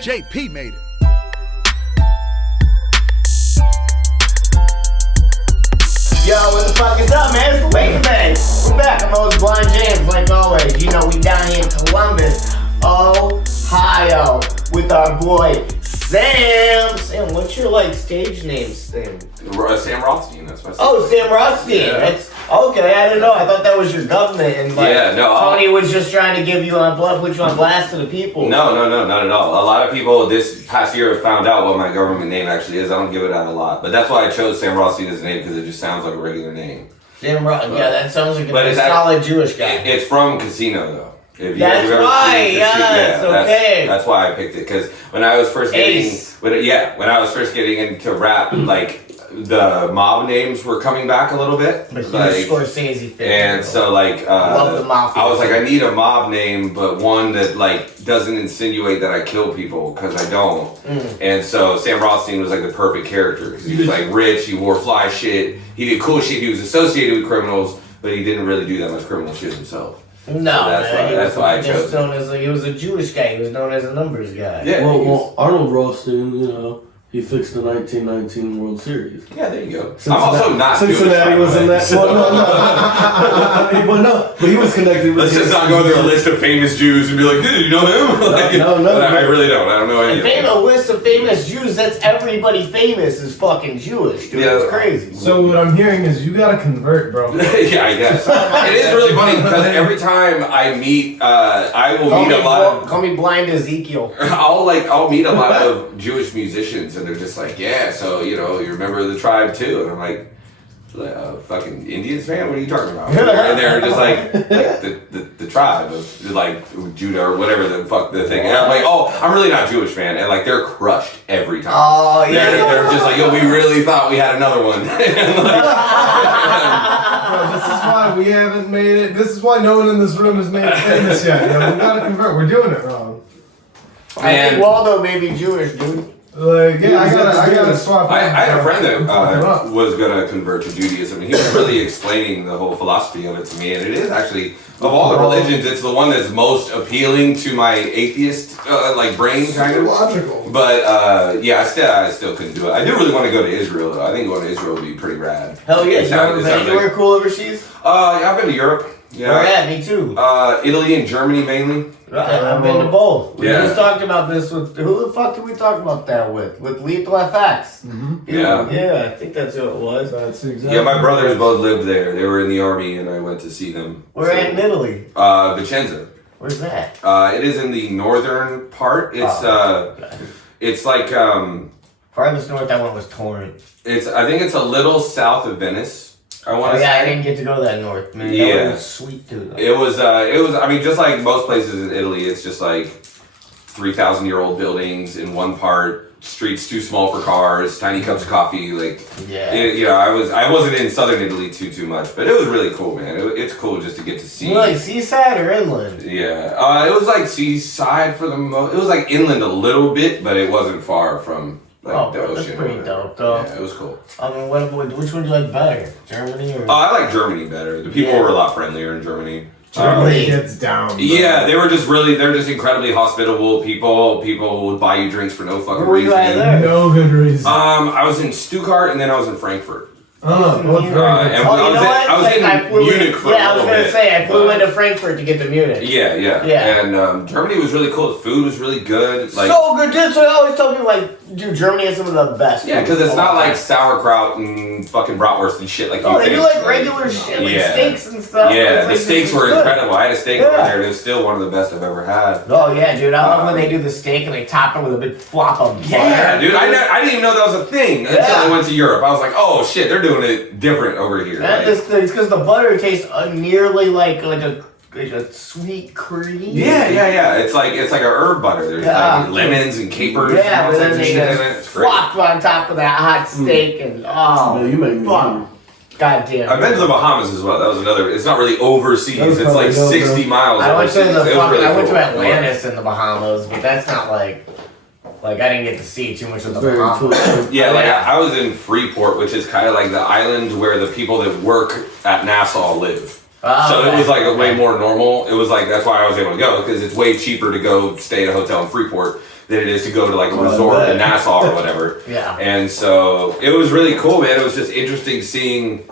JP made it. Yo, what the fuck is up, man? It's the Wake Man. We're back. I'm host Blind James, like always. You know, we down here in Columbus, Ohio, with our boy Sam. Sam, what's your stage name? Sam Rothstein. That's my. Oh, Sam Rothstein. Yeah. That's okay. I didn't know. I thought that was your government, and Tony was just trying to give you put you on blast to the people. No, not at all. A lot of people this past year have found out what my government name actually is. I don't give it out a lot, but that's why I chose Sam Rothstein as a name because it just sounds like a regular name. Sam Rothstein. Yeah, that sounds like a solid Jewish guy. It's from Casino though. That's right. Yes. Okay. That's why I picked it because when I was first getting when I was first getting into rap, the mob names were coming back a little bit. But Scorsese fan. And so love the mafia. I was like, I need a mob name, but one that doesn't insinuate that I kill people because I don't. And so Sam Rothstein was the perfect character because he was rich, he wore fly shit, he did cool shit, he was associated with criminals, but he didn't really do that much criminal shit himself. No, so that's why I chose known as he was a Jewish guy. He was known as a numbers guy. Yeah. Well, Arnold Rothstein, he fixed the 1919 World Series. Yeah, there you go. I'm also not Cincinnati Jewish, was in that. But he was connected with. Let's just not go through a list of famous Jews and be like, dude, you know him? No. I really don't. I don't know any of them. A list of famous Jews. That's everybody famous is fucking Jewish, dude. Yeah. It's crazy. So what I'm hearing is you gotta convert, bro. Yeah, I guess. It is really funny because every time I meet, I will meet a lot of. Call me Blind Ezekiel. I'll meet a lot of Jewish musicians and they're just like, yeah, so you remember the tribe too, and I'm like, fucking Indians, man, what are you talking about? And they're just like the tribe of Judah or whatever the fuck the thing. And I'm like, oh, I'm really not Jewish, man, and they're crushed every time. Oh yeah, they're just like, yo, we really thought we had another one. Bro, this is why we haven't made it. This is why no one in this room has made it famous yet. We gotta convert. We're doing it wrong. I think Waldo may be Jewish, dude. I gotta swap. I had a friend that was gonna convert to Judaism, and he was really explaining the whole philosophy of it to me. And it is actually, of all the religions, it's the one that's most appealing to my atheist brain, kind of. Logical. But I still couldn't do it. I do really want to go to Israel, though. I think going to Israel would be pretty rad. Hell yeah! You been anywhere cool overseas? Yeah, I've been to Europe. Yeah. Where at? Me too. Italy and Germany mainly. I've been to both. We Yeah. just talked about this with who the fuck did we talk about that with? With Lethal FX. Mm-hmm. Yeah, I think that's who it was. That's exactly. Yeah, my brothers both lived there. They were in the army, and I went to see them. We're at in Italy. Vicenza. Where's that? It is in the northern part. It's Farthest north I went was Torrent. I think it's a little south of Venice. I didn't get to go that north, man. Yeah. That was sweet too. Though. It was. I mean, just like most places in Italy, it's just 3,000-year-old buildings in one part. Streets too small for cars. Tiny cups of coffee. I wasn't in southern Italy too much, but it was really cool, man. It's cool just to get to see. You like seaside or inland? Yeah. It was seaside for the most. It was inland a little bit, but it wasn't far from. The ocean. That's pretty dope, though. Yeah, it was cool. I mean, which one do you like better? Germany or? I like Germany better. The people were a lot friendlier in Germany. Germany gets down. Bro. Yeah, they're just incredibly hospitable people. People would buy you drinks for no fucking reason. Where were you at there? No good reason. I was in Stuttgart and then I was in Frankfurt. I was in Munich for a little bit. I was going to say, I flew into Frankfurt to get to Munich. Yeah. And Germany was really cool. The food was really good. So good, dude. So I always tell people, dude, Germany has some of the best. Yeah, because it's not sauerkraut and fucking bratwurst and shit they do regular shit, steaks and stuff. Yeah, the steaks were incredible. I had a steak over there, and it was still one of the best I've ever had. Oh, yeah, dude. I love when they do the steak and they top it with a big flop of butter. Yeah, dude. I didn't even know that was a thing until I went to Europe. I was like, oh, shit, they're doing it different over here. It's because the butter tastes nearly like a sweet cream. Yeah. It's like a herb butter. There's lemons and capers. Yeah, and but then they it's great. flop on top of that hot steak and you make me hungry. Goddamn. I've been to the Bahamas as well. That was another. It's not really overseas. It's 60 miles. I went to I went to Atlantis in the Bahamas, but that's not I didn't get to see too much of the Bahamas. Yeah, I was in Freeport, which is kind of like the island where the people that work at Nassau live. So it was way more normal. It was that's why I was able to go, because it's way cheaper to go stay at a hotel in Freeport than it is to go to like a resort in Nassau or whatever. Yeah. And so it was really cool, man. It was just interesting seeing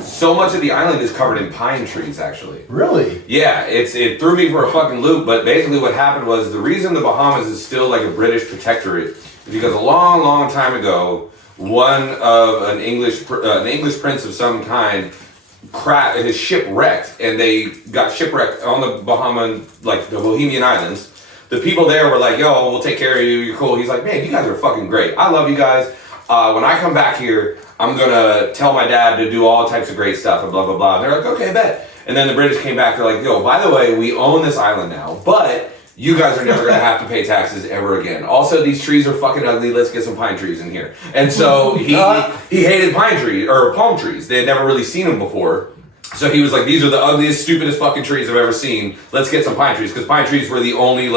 so much of the island is covered in pine trees, actually. Really? Yeah, it threw me for a fucking loop, but basically what happened was the reason the Bahamas is still like a British protectorate is because a long, long time ago, one of an English prince of some kind his ship wrecked, and they got shipwrecked on the the Bohemian Islands. The people there were like, yo, we'll take care of you, you're cool. He's like, man, you guys are fucking great. I love you guys. When I come back here, I'm gonna tell my dad to do all types of great stuff and blah, blah, blah. And they're like, okay, bet. And then the British came back, they're like, yo, by the way, we own this island now, but you guys are never gonna have to pay taxes ever again. Also, these trees are fucking ugly, let's get some pine trees in here. And so he hated palm trees. They had never really seen them before. So he was like, these are the ugliest, stupidest fucking trees I've ever seen. Let's get some pine trees. Because pine trees were the only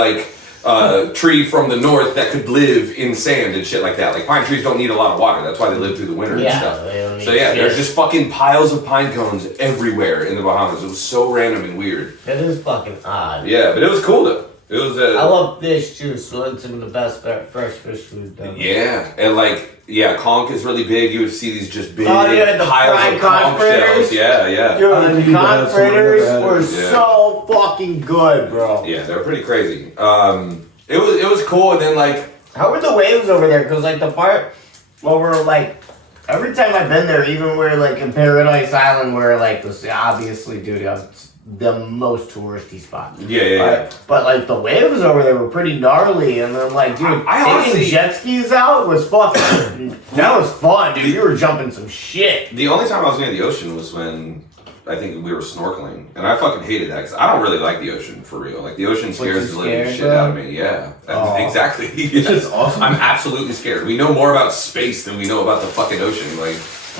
tree from the north that could live in sand and shit like that. Like pine trees don't need a lot of water. That's why they live through the winter and stuff. So yeah, there's just fucking piles of pine cones everywhere in the Bahamas. It was so random and weird. It is fucking odd. Yeah, but it was cool though. It was. I love fish too, so it's some of the best fresh fish food done. Yeah, and conch is really big. You would see these just big the piles of conch shells. Yeah. Dude, the conch fritters were so fucking good, bro. Yeah, they're pretty crazy. It was cool, and then how were the waves over there? Cause the part over every time I've been there, even where in Paradise Island, where was obviously, dude, the most touristy spot. Yeah. But the waves over there were pretty gnarly, and then dude, taking jet skis out was fucking. That was fun, dude. You were jumping some shit. The only time I was near the ocean was when I think we were snorkeling, and I fucking hated that because I don't really like the ocean for real. The ocean scares the living shit out of me. Yeah, exactly. Yes. It's awesome. I'm absolutely scared. We know more about space than we know about the fucking ocean.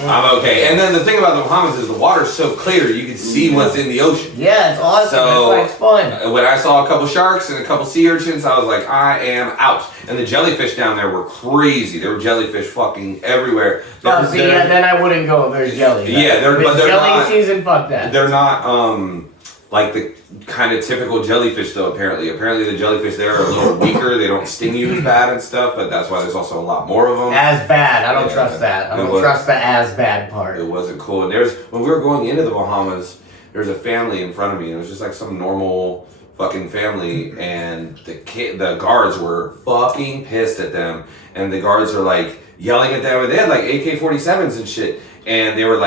I'm okay. And then the thing about the Bahamas is the water's so clear you can see what's in the ocean. Yeah, it's awesome. So, it's fun. When I saw a couple sharks and a couple sea urchins, I was like, I am out. And the jellyfish down there were crazy. There were jellyfish fucking everywhere. Then I wouldn't go if there's jelly. Yeah, they're jelly not, season, fuck that. They're not the kind of typical jellyfish though, apparently. Apparently the jellyfish there are a little weaker. They don't sting you as bad and stuff, but that's why there's also a lot more of them. As bad. I don't trust that. I don't trust the as bad part. It wasn't cool. And when we were going into the Bahamas, there's a family in front of me, and it was just some normal fucking family, and the guards were fucking pissed at them, and the guards are yelling at them, and they had AK-47s and shit, and they were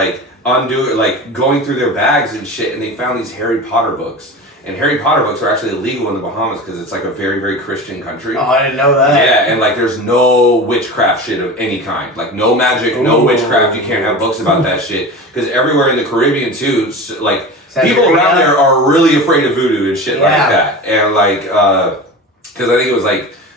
going through their bags and shit, and they found these Harry Potter books. And Harry Potter books are actually illegal in the Bahamas because it's a very, very Christian country. Oh, I didn't know that. Yeah, and there's no witchcraft shit of any kind. No magic, no witchcraft. You can't have books about that shit. Because everywhere in the Caribbean too, people around there are really afraid of voodoo and shit like that. And because I think it was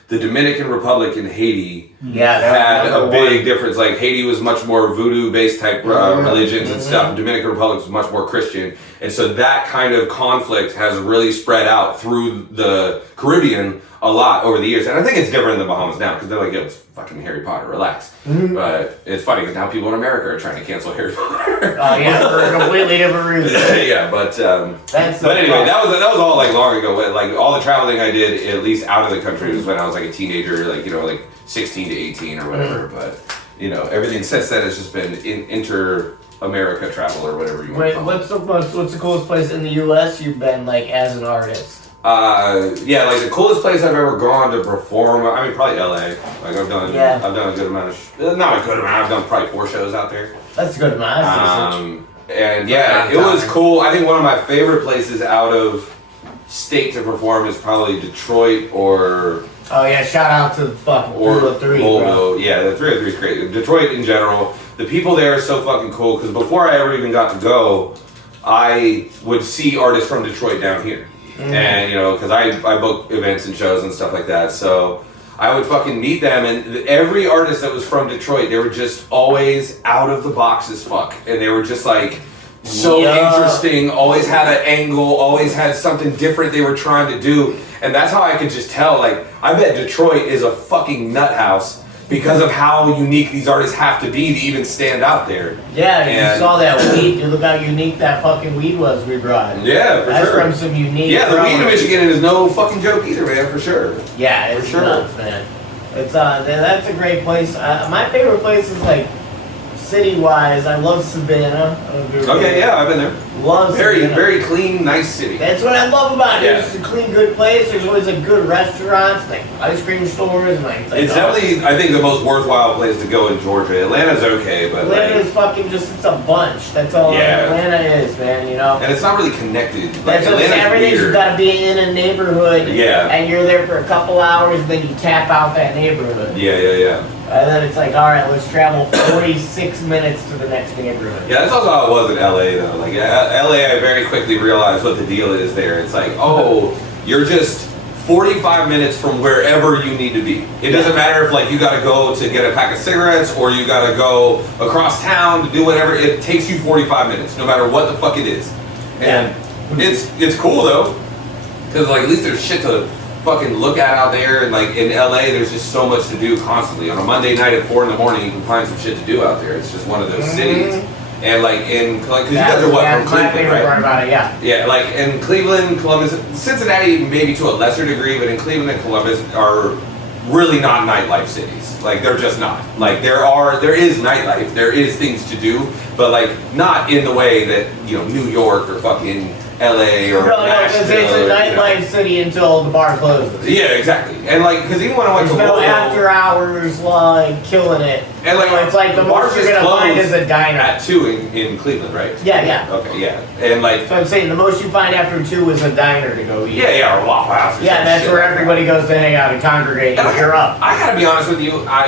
the Dominican Republic and Haiti had a big difference. Haiti was much more voodoo-based type religions and stuff. Dominican Republic was much more Christian. And so that kind of conflict has really spread out through the Caribbean a lot over the years. And I think it's different in the Bahamas now because they're yo, it's fucking Harry Potter, relax. But it's funny because now people in America are trying to cancel Harry Potter. Oh yeah, for a completely different reason. Yeah, but anyway, that was all long ago. All the traveling I did, at least out of the country, was when I was a teenager, 16 to 18 or whatever. But everything since then has just been inter-America travel or whatever you want to call it. What's the coolest place in the U.S. you've been as an artist? The coolest place I've ever gone to perform, I mean, probably LA. I've done a good amount of, not a good amount, I've done probably 4 shows out there. That's a good amount. And yeah, it was cool. I think one of my favorite places out of state to perform is probably Detroit or... Oh yeah, shout out to the fucking 303, bro. Yeah, the 303 is great. Detroit in general, the people there are so fucking cool, because before I ever even got to go, I would see artists from Detroit down here. And because I book events and shows and stuff like that, so I would fucking meet them, and every artist that was from Detroit, they were just always out of the box as fuck, and they were just so interesting, always had an angle, always had something different they were trying to do, and that's how I could just tell, I bet Detroit is a fucking nut house because of how unique these artists have to be to even stand out there. Yeah, And- you saw that weed. Look how unique that fucking weed was we brought. Yeah, for That's sure. from some unique. Yeah, the weed in growers. Michigan is no fucking joke either, man, for sure. Yeah, it's For sure. nuts, man. It's that's a great place. My favorite place is like city-wise. I love Savannah. Okay, yeah, I've been there. Love Very, Savannah. very clean, nice city. That's what I love about it. Yeah. It's a clean, good place. There's always a good restaurants, like ice cream stores, and like. It's definitely, I think, the most worthwhile place to go in Georgia. Atlanta's okay, but Atlanta like, is fucking just, it's a bunch. That's all Yeah. Atlanta is, man, you know? and it's not really connected. Like, That's what Atlanta's everything's weird. got to be in a neighborhood. Yeah. And you're there for a couple hours, then you tap out that neighborhood. Yeah. And then it's like, all right, let's travel 46 minutes to the next neighborhood. Yeah, that's also how it was in LA though. Like LA, I very quickly realized what the deal is there. It's like, oh, you're just 45 minutes from wherever you need to be. It doesn't matter if like you gotta go to get a pack of cigarettes or you gotta go across town to do whatever. It takes you 45 minutes, no matter what the fuck it is. And it's cool though, because like at least there's shit to fucking look at out there, and like in LA there's just so much to do constantly. On a Monday night at 4 in the morning you can find some shit to do out there. It's just one of those cities. And like in, because you guys are what, from my Cleveland, favorite part right? about it, yeah. Yeah, like in Cleveland, Columbus, Cincinnati maybe to a lesser degree, but in Cleveland and Columbus are really not nightlife cities. Like they're just not. Like there is nightlife, there is things to do, but like not in the way that, you know, New York or fucking LA or No, Nashville. because it's a you know. nightlife city until the bar closes. Yeah, exactly. And like, because even when I went There's to no Louisville, after hours, like, killing it. and like It's like the bars most you're just gonna find closed is a diner. at 2 in Cleveland, right? Yeah. Okay, yeah. And like, So I'm saying the most you find after 2 is a diner to go eat. yeah, or Waffle House. Or Yeah, some that's shit where like that. everybody goes to hang out and congregate. And If you're up. I gotta be honest with you, I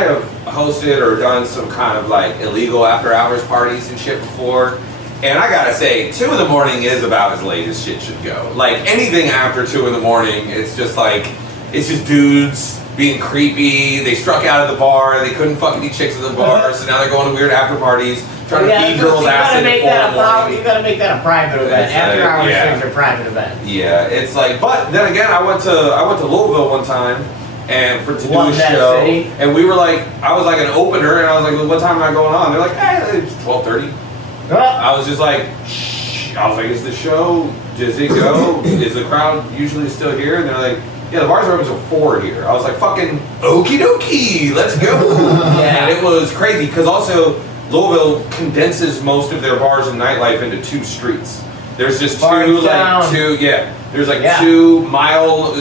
have hosted or done some kind of like illegal after hours parties and shit before. And I gotta say, 2 in the morning is about as late as shit should go. Like anything after 2 in the morning, it's just dudes being creepy. They struck out of the bar, they couldn't fuck any chicks at the bar, so now they're going to weird after parties, trying to feed girls acid at 4 in the morning. You gotta make that a private event. It's After like, hours yeah. things are private events. Yeah, it's like, but then again, I went to Louisville one time and to do a Love that show, city. and we were like, I was like an opener, and I was like, well, what time am I going on? They're like, it's 12:30. I was just like, shh. I was like, is the show? Does it go? Is the crowd usually still here? And they're like, yeah, the bars are open until 4 here. I was like, fucking okie dokie, let's go. Yeah. And it was crazy because also Louisville condenses most of their bars and nightlife into 2 streets. There's just Bardstown. There's like Yeah. 2 mile long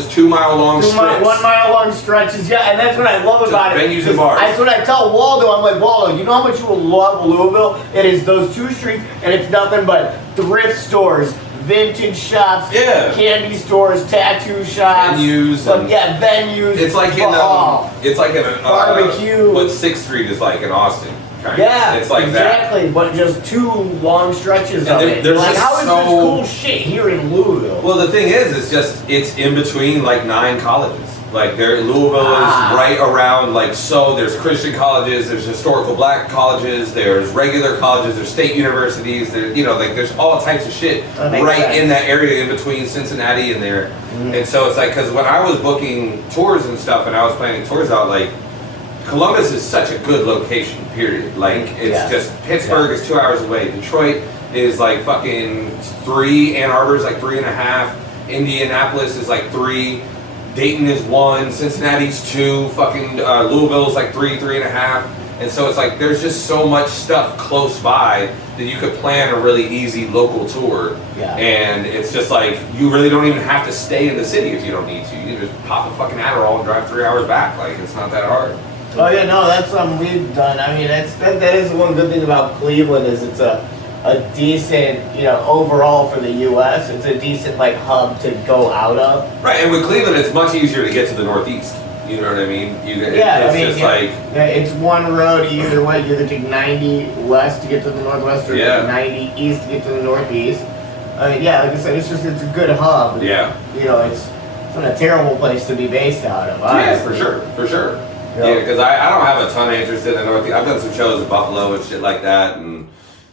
strips. 1 mile long stretches, yeah, and that's what I love Just about it. venues and bars. That's what I tell Waldo. I'm like, Waldo, you know how much you will love Louisville? It is those 2 streets, and it's nothing but thrift stores, vintage shops, Yeah. candy stores, tattoo shops, Venues and- venues. It's like in Barbecue. what 6th Street is like in Austin. Kind Yeah, of. It's like exactly, but just 2 long stretches And of it. there's Like, just how is this so- cool shit here in Louisville? that. Well, the thing is, it's in between like 9 colleges. Like Louisville is right around there's Christian colleges, there's historical black colleges, there's regular colleges, there's state universities, there's all types of shit That makes right sense. in that area in between Cincinnati and there. And so it's like, because when I was booking tours and stuff and I was planning tours out, like Columbus is such a good location, period. Like it's just Pittsburgh is 2 hours away. Detroit is like fucking 3, Ann Arbor is like 3.5, Indianapolis is like 3, Dayton is 1, Cincinnati's 2, fucking Louisville is like 3.5. And so it's like there's just so much stuff close by that you could plan a really easy local tour. Yeah. And it's just like you really don't even have to stay in the city if you don't need to. You can just pop a fucking Adderall and drive 3 hours back. Like it's not that hard. Oh yeah, no, that's something we've done. I mean, that is one good thing about Cleveland is it's a decent, overall for the U.S. It's a decent hub to go out of. Right, and with Cleveland, it's much easier to get to the Northeast. You know what I mean? It's one road either way. You either take 90 west to get to the Northwest or 90 east to get to the Northeast. I mean, like I said, it's a good hub. Yeah. It's not a terrible place to be based out of. Yeah, for sure. Yeah, because I don't have a ton of interest in the Northeast. I've done some shows in Buffalo and shit like that, and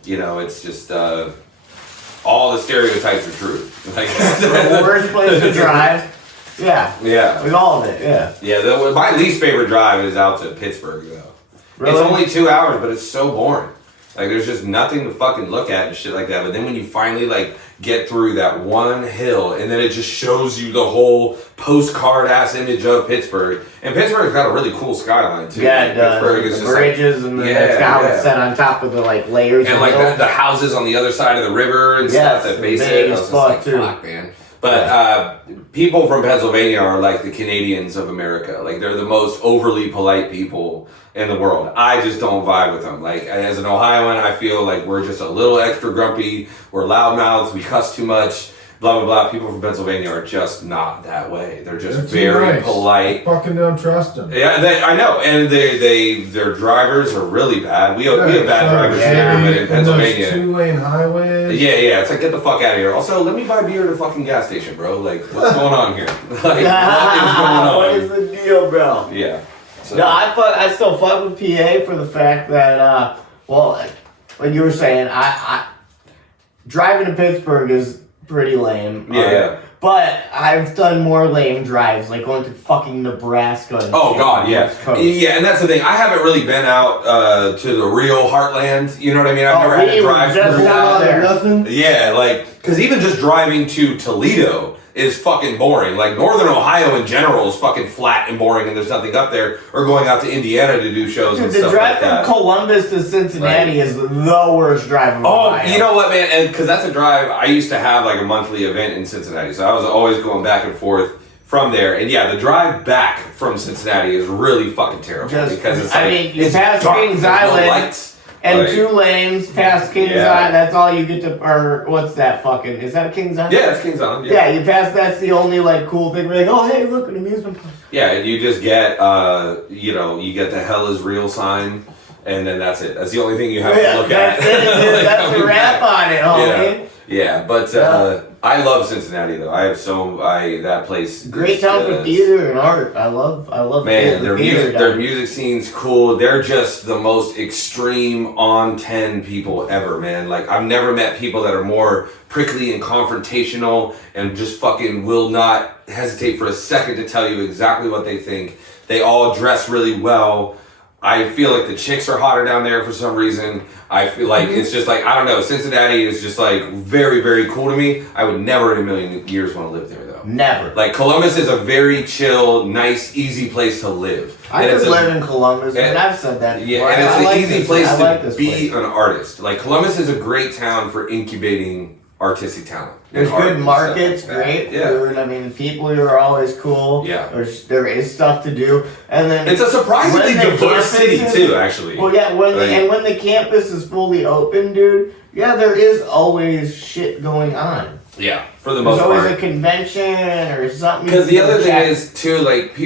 it's just all the stereotypes are true. Like The worst place to drive. Yeah. Yeah. With all of it, yeah. Yeah, my least favorite drive is out to Pittsburgh, though. Really? It's only 2 hours, but it's so boring. Like, there's just nothing to fucking look at and shit like that. But then when you finally, like, get through that one hill, and then it just shows you the whole postcard-ass image of Pittsburgh. And Pittsburgh's got a really cool skyline, too. Yeah, it does. Pittsburgh is The just bridges, like, and it's got it set on top of the, like, layers. And, like, the houses on the other side of the river and stuff that face it. I was just like, fuck, man. But people from Pennsylvania are like the Canadians of America. Like, they're the most overly polite people in the world. I just don't vibe with them. Like, as an Ohioan, I feel like we're just a little extra grumpy. We're loudmouths. We cuss too much. Blah, blah, blah. People from Pennsylvania are just not that way. They're just very polite. Fucking don't trust them. Yeah, I know. And their drivers are really bad. We have bad drivers here, but in Pennsylvania. 2-lane highways. Yeah. It's like, get the fuck out of here. Also, let me buy beer at a fucking gas station, bro. Like, what's going on here? Like, what is going on? What is the deal, bro? Yeah. So. No, I still fuck with PA for the fact that, well, like you were saying, I driving to Pittsburgh is pretty lame. Yeah. But I've done more lame drives, like going to fucking Nebraska. And Oh God, yeah, yeah, and that's the thing. I haven't really been out to the real heartland. You know what I mean? I've never had to drive through. Nothing. Yeah, like, because even just driving to Toledo is fucking boring. Like, Northern Ohio in general is fucking flat and boring, and there's nothing up there. Or going out to Indiana to do shows and stuff like that. The drive from Columbus to Cincinnati is the worst drive of Ohio. You know what, man? And because that's a drive, I used to have like a monthly event in Cincinnati, so I was always going back and forth from there. And yeah, the drive back from Cincinnati is really fucking terrible because it's like, I mean, you it's pass dark, Kings there's no Island. lights. And like, 2 lanes past Kings Island, that's all you get to, or what's that fucking, is that a Kings Island? Yeah, it's Kings Island. Yeah, you pass, that's the only like cool thing. We're like, oh hey, look, an amusement park. Yeah, and you just get, you get the hell is real sign, and then that's it. That's the only thing you have to look at. That's it, dude. Like, That's a wrap on it, homie. Yeah, but I love Cincinnati though. That place. Great town for theater and art. I love. Man, their music scene's cool. They're just the most extreme on 10 people ever, man. Like, I've never met people that are more prickly and confrontational and just fucking will not hesitate for a second to tell you exactly what they think. They all dress really well. I feel like the chicks are hotter down there for some reason. I feel like it's just like, I don't know, Cincinnati is just like very, very cool to me. I would never in a million years want to live there though. Never. Like, Columbus is a very chill, nice, easy place to live. I could live in Columbus, and I've said that before. Yeah, and it's an easy place to be an artist. Like, Columbus is a great town for incubating artistic talent. There's good markets, great food. I mean, people here are always cool. Yeah. There is stuff to do. And then it's a surprisingly diverse city, too, actually. Well, yeah, when the campus is fully open, dude, yeah, there is always shit going on. Yeah, for the most part. There's always a convention or something. Because the other thing is, too, like,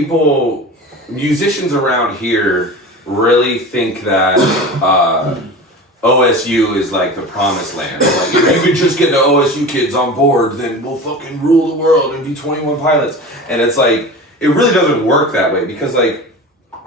musicians around here really think that OSU is like the promised land. Like, if you could just get the OSU kids on board, then we'll fucking rule the world and be 21 Pilots. And it's like, it really doesn't work that way because, like,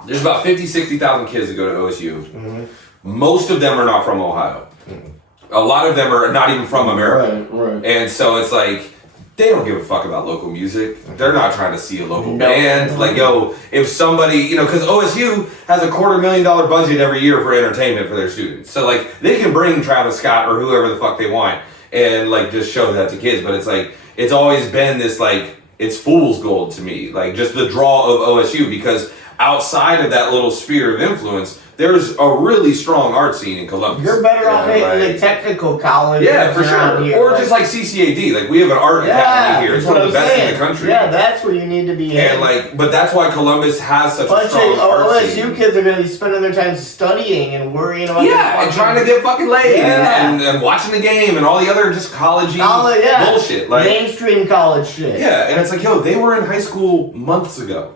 there's about 50, 60,000 kids that go to OSU. Mm-hmm. Most of them are not from Ohio. Mm-hmm. A lot of them are not even from America. Right. And so it's like, they don't give a fuck about local music. They're not trying to see a local band. Like, yo, if somebody, because OSU has $250,000 budget every year for entertainment for their students. So, like, they can bring Travis Scott or whoever the fuck they want and, like, just show that to kids. But it's like, it's always been this, like, it's fool's gold to me. Like, just the draw of OSU, because outside of that little sphere of influence, there's a really strong art scene in Columbus. You're better off hitting the technical college. Yeah, for sure. Here, or just like CCAD. Like, we have an art academy here. It's one of the best in the country. Yeah, that's where you need to be. And like, but that's why Columbus has such a strong art scene. OSU kids are going to be spending their time studying and worrying about and trying to get fucking laid and watching the game and all the other just college-y bullshit. Like, mainstream college shit. Yeah, and it's like, yo, they were in high school months ago.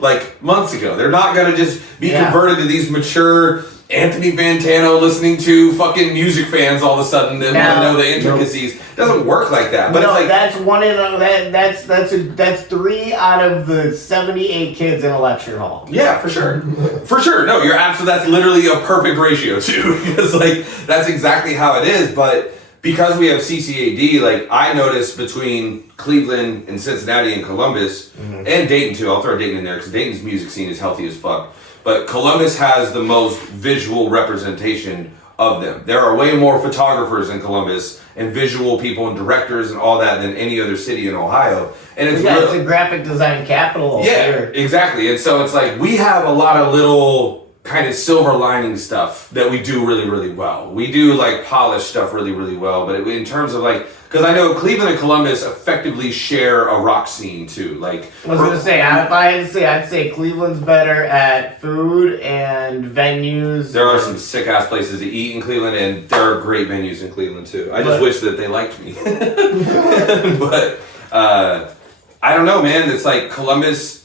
Like, months ago. They're not going to just be converted to these mature Anthony Fantano listening to fucking music fans all of a sudden that want to know the intricacies. It doesn't work like that. But it's like, that's 3 out of the 78 kids in a lecture hall. Yeah, for sure. For sure. No, you're absolutely, that's literally a perfect ratio too. Because, like, that's exactly how it is. But because we have CCAD, like I noticed between Cleveland and Cincinnati and Columbus, and Dayton too. I'll throw Dayton in there because Dayton's music scene is healthy as fuck. But Columbus has the most visual representation of them. There are way more photographers in Columbus and visual people and directors and all that than any other city in Ohio. And it's it's a graphic design capital. Yeah, exactly. And so it's like we have a lot of little kind of silver lining stuff that we do really, really well. We do like polished stuff really, really well. But in terms of like, because I know Cleveland and Columbus effectively share a rock scene too. Like I was gonna say, if I had to say, I'd say Cleveland's better at food and venues. There are some sick ass places to eat in Cleveland, and there are great venues in Cleveland too. I just wish that they liked me. But I don't know, man. It's like Columbus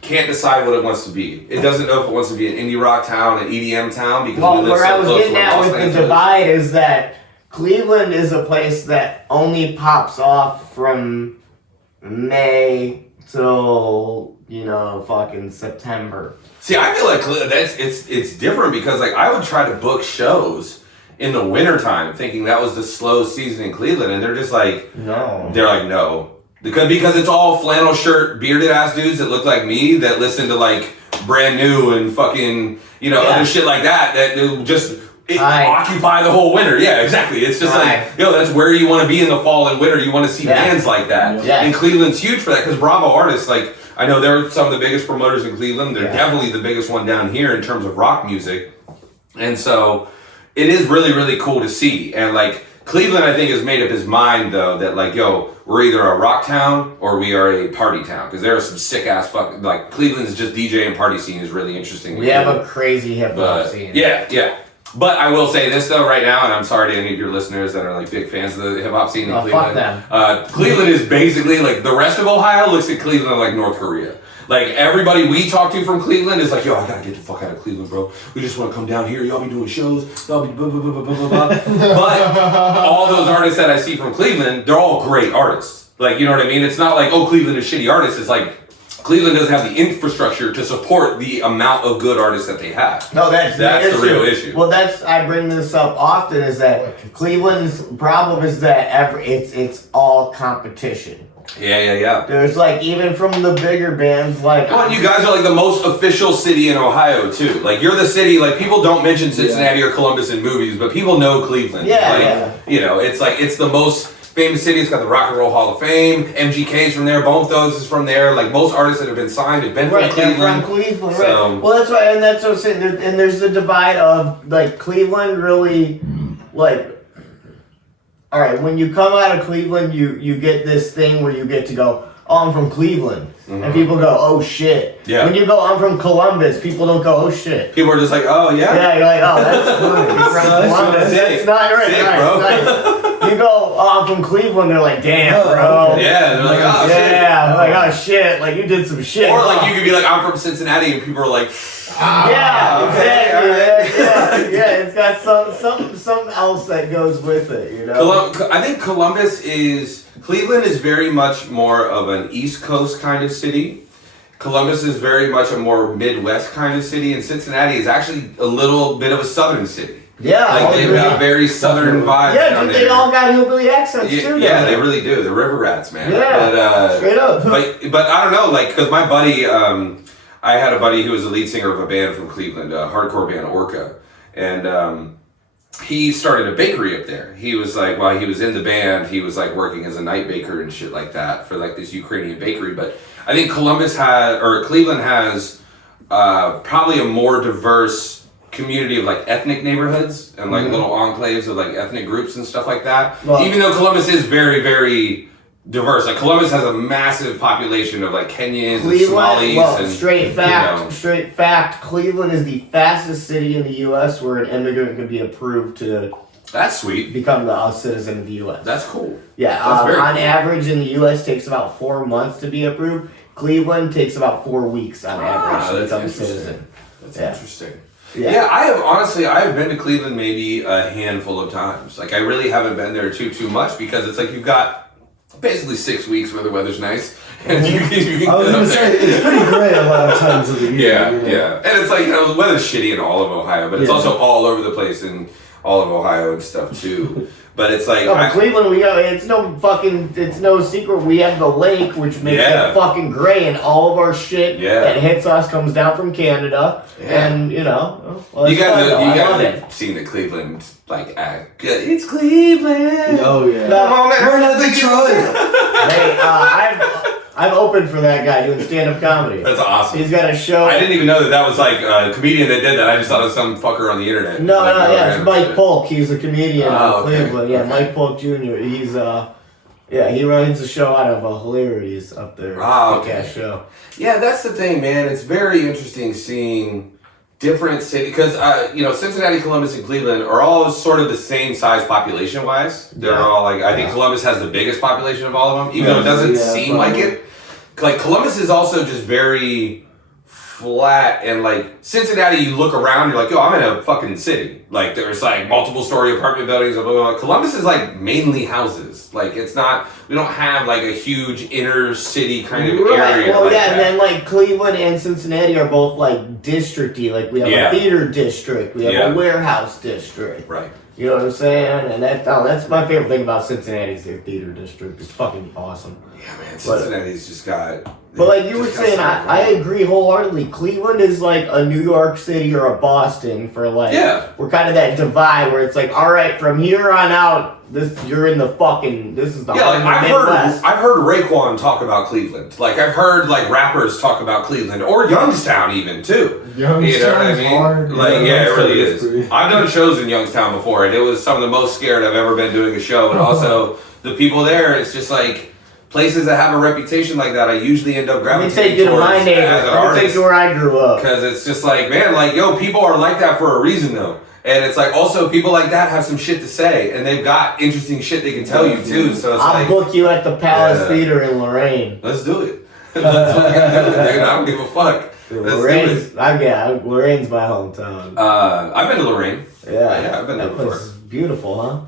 can't decide what it wants to be. It doesn't know if it wants to be an indie rock town, an EDM town, because we live where I so was close getting to at Los with Angeles. the divide is that Cleveland is a place that only pops off from May till fucking September. See, I feel like it's different because like I would try to book shows in the wintertime thinking that was the slow season in Cleveland, and they're just like No. They're like no. Because it's all flannel shirt, bearded ass dudes that look like me that listen to like Brand New and fucking other shit like that do just occupy the whole winter. Yeah, exactly. It's just like, that's where you want to be in the fall and winter. You want to see bands like that. Yeah. And Cleveland's huge for that because Bravo artists, like, I know they're some of the biggest promoters in Cleveland. They're definitely the biggest one down here in terms of rock music. And so it is really, really cool to see. And like, Cleveland, I think, has made up his mind, though, that like, we're either a rock town or we are a party town. Because there are some sick ass fucking, like, Cleveland's just DJ and party scene is really interesting. We have a crazy hip hop scene. Yeah. But I will say this, though, right now, and I'm sorry to any of your listeners that are like big fans of the hip hop scene in Cleveland. Fuck them. Cleveland is basically like the rest of Ohio looks at Cleveland like North Korea. Like everybody we talk to from Cleveland is like, I gotta get the fuck out of Cleveland, bro. We just want to come down here. Y'all be doing shows. Y'all be blah blah blah blah blah blah. But all those artists that I see from Cleveland, they're all great artists. Like, you know what I mean? It's not like, Cleveland is shitty artists. It's like Cleveland doesn't have the infrastructure to support the amount of good artists that they have. No, that's the real issue. Well, I bring this up often is that Cleveland's problem is that it's all competition. Yeah. There's like, even from the bigger bands, like... Well, you guys are like the most official city in Ohio, too. Like, you're the city, like, people don't mention Cincinnati or Columbus in movies, but people know Cleveland. It's like, it's the most famous city. It's got the Rock and Roll Hall of Fame. MGK's from there. Bone Thugs is from there. Like, most artists that have been signed have been from Cleveland. They're from Cleveland, right. So, well, that's right, and that's what I'm saying. And there's the divide of, like, Cleveland really, like... All right, when you come out of Cleveland, you get this thing where you get to go, I'm from Cleveland. And people go, oh shit. Yeah. When you go, I'm from Columbus, people don't go, oh shit. people are just like, oh, yeah? Yeah, you're like, oh, that's good. You're from Columbus. That's not right. Sick, Nice. You go, oh, I'm from Cleveland, they're like, damn, bro. Yeah, they're like, oh, shit. Yeah, they're like, oh shit, like you did some shit. Or like you could be like, I'm from Cincinnati, and people are like, yeah, exactly. Okay, Yeah, it's got something else that goes with it, I think Cleveland is very much more of an East Coast kind of city. Columbus is very much a more Midwest kind of city, and Cincinnati is actually a little bit of a Southern city. Yeah, like they've got a very Southern vibe. Yeah, dude, they all got hillbilly accents too. Yeah, they really do. The River Rats, man. Yeah, but, straight up. But I don't know, like, because my buddy, I had a buddy who was the lead singer of a band from Cleveland, a hardcore band, Orca, and he started a bakery up there. He was like, while he was in the band, he was like working as a night baker and shit like that for like this Ukrainian bakery. But I think Cleveland has probably a more diverse community of like ethnic neighborhoods and like little enclaves of like ethnic groups and stuff like that. Well, even though Columbus is very, very diverse. Like Columbus has a massive population of like Kenyans and Somalis. Well, straight fact, Cleveland is the fastest city in the U.S. where an immigrant could be approved to... That's sweet. Become a citizen of the U.S. That's cool. Yeah, on average in the U.S. takes about 4 months to be approved. Cleveland takes about 4 weeks on average to become a citizen. That's interesting. Yeah, I have been to Cleveland maybe a handful of times. Like I really haven't been there too much because it's like you've got basically 6 weeks where the weather's nice. And you can I was going to say, it's pretty gray a lot of times of the year. Yeah. And it's like, the weather's shitty in all of Ohio, but it's also all over the place in all of Ohio and stuff too. But it's like No, but Cleveland, it's no secret. We have the lake, which makes it fucking great, and all of our shit that hits us comes down from Canada. Yeah. And you guys have seen the Cleveland act. It's Cleveland. Oh yeah. We're not Detroit. Hey, I'm open for that guy doing stand-up comedy. That's awesome. He's got a show. I didn't even know that was like a comedian that did that. I just thought it was some fucker on the internet. No, it's Mike Polk. He's a comedian in Cleveland. Yeah, okay. Mike Polk Jr. He's he runs a show out of Hilarities up there. Okay. Show. Yeah, that's the thing, man. It's very interesting seeing different cities because Cincinnati, Columbus, and Cleveland are all sort of the same size population-wise. They're all I think Columbus has the biggest population of all of them, even though it doesn't seem like it. Like Columbus is also just very flat, and Cincinnati, you look around, you're like, yo, I'm in a fucking city. Like there's multiple story apartment buildings, blah, blah, blah. Columbus is mainly houses. It's not, we don't have a huge inner city kind of area. Well, and then Cleveland and Cincinnati are both districty. We have a theater district, we have a warehouse district. Right. You know what I'm saying? And that's my favorite thing about Cincinnati is their theater district. It's fucking awesome. Yeah, man. Cincinnati's just got... But you were saying, I agree wholeheartly. Cleveland is a New York City or a Boston for we're kind of that divide where it's all right, from here on out, you're in the fucking, this is the heart of the Midwest. I've heard Raekwon talk about Cleveland. I've heard rappers talk about Cleveland or Youngstown even too. Youngstown's hard. It really is. I've done shows in Youngstown before, and it was some of the most scared I've ever been doing a show. But also the people there, it's just places that have a reputation like that, I usually end up gravitating towards. Let me take you to my neighborhood. Let me take you where I grew up. Because it's just people are like that for a reason though. And it's also people like that have some shit to say, and they've got interesting shit they can tell you too. So it's I'll book you at the Palace Theater in Lorraine. Let's do it. Let's fucking do it, dude. I don't give a fuck. Lorraine's my hometown. I've been to Lorraine. Yeah, I've been there before. Beautiful, huh?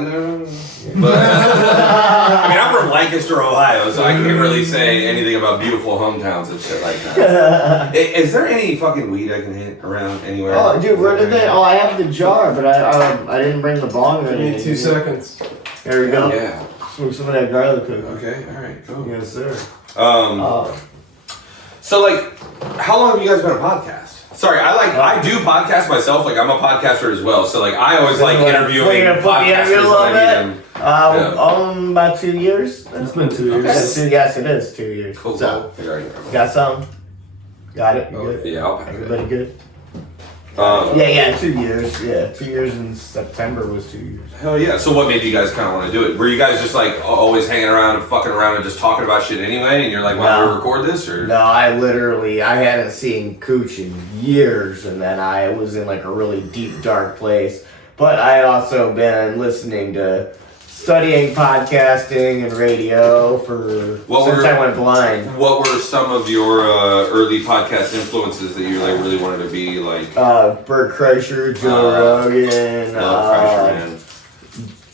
No. But I'm from Lancaster, Ohio, so I can't really say anything about beautiful hometowns and shit like that. Is there any fucking weed I can hit around anywhere? Oh, dude, where did they? Oh, I have the jar, but I didn't bring the bong or anything. Give me 2 seconds. There we go. Yeah. Smoke some of that garlic cookie. Okay, alright, cool. Yes, sir. So how long have you guys been a podcast? Sorry, I do podcasts myself. I'm a podcaster as well. So I always interviewing podcasters when I meet them. About 2 years. It's been 2 years. Okay. Yes, it is 2 years. Cool. So, got some? Got it? You good? Yeah, I'll pack it. Everybody good? 2 years. Yeah, 2 years in September was 2 years. Hell yeah. So what made you guys kind of want to do it? Were you guys just always hanging around and fucking around and just talking about shit anyway? And you're like, why don't we record this? Or no, I hadn't seen Cooch in years, and then I was in a really deep, dark place. But I had also been studying podcasting and radio since I went blind. What were some of your early podcast influences that you really wanted to be like? Bert Kreischer, Joe Rogan. Love Kreischer, man.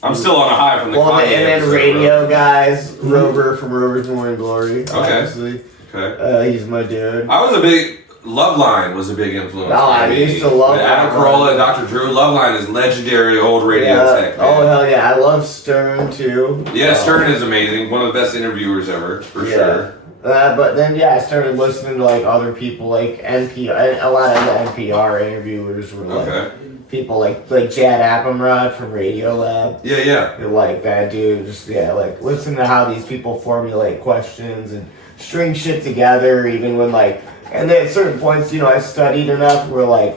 I'm still on a high from the Kanye and then radio guys, Rover from Rover's Morning Glory. Obviously. Okay. He's my dude. Loveline was a big influence. I used to love Adam Carolla and Dr. Drew. Loveline is legendary old radio tech. Man. Oh hell yeah, I love Stern too. Yeah, Stern is amazing. One of the best interviewers ever, for sure. But then I started listening to other people NPR. A lot of the NPR interviewers were people like Jad Appenrod from Radiolab. Yeah. Like that dude. Just listen to how these people formulate questions and string shit together, even when and then at certain points, I studied enough where